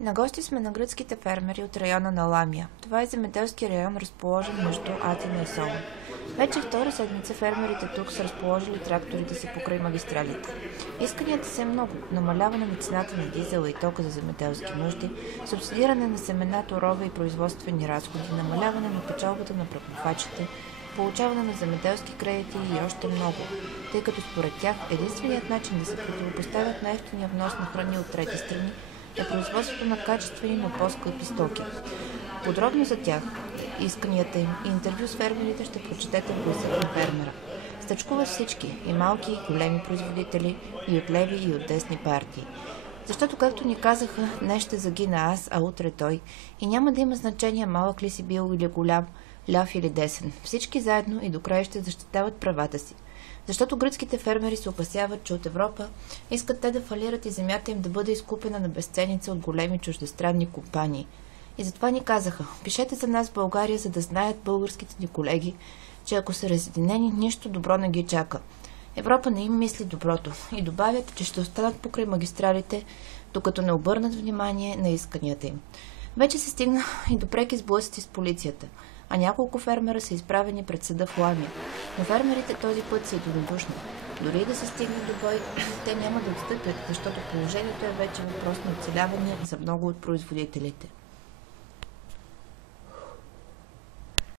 На гости сме на гръцките фермери от района на Ламия. Това е земеделски район, разположен между Атина и Солун. Вече втора седмица фермерите тук са разположили тракторите си покрай магистралите. Исканията са много: намаляване на цената на дизела и тока за земеделски нужди, субсидиране на семена, торове и производствени разходи, намаляване на печалбата на прекупвачите, получаване на земеделски кредити и още много, тъй като според тях единственият начин да се противопоставят на евтиния внос на храни от трети страни е производството на качествени, но по-скъпи стоки. Подробно за тях, исканията им и интервю с фермерите ще прочетете в Гласът на фермера. Стъчкуват всички, и малки, и големи производители, и от леви, и от десни партии. Защото, както ни казаха, днес ще загина аз, а утре той, и няма да има значение малък ли си бил или голям, ляв или десен. Всички заедно и до края ще защитават правата си. Защото гръцките фермери се опасяват, че от Европа искат те да фалират и земята им да бъде изкупена на безценица от големи чуждестранни компании. И затова ни казаха: пишете за нас в България, за да знаят българските ни колеги, че ако са разединени, нищо добро не ги чака. Европа не им мисли доброто и добавят, че ще останат покрай магистралите, докато не обърнат внимание на исканията им. Вече се стигна и до преки сблъсъци с полицията, а няколко фермера са изправени пред съда в Ламия. Но фермерите този път са единодушни. Дори и да се стигне до бой, те няма да отстъпят, защото положението е вече въпрос на оцеляване за много от производителите.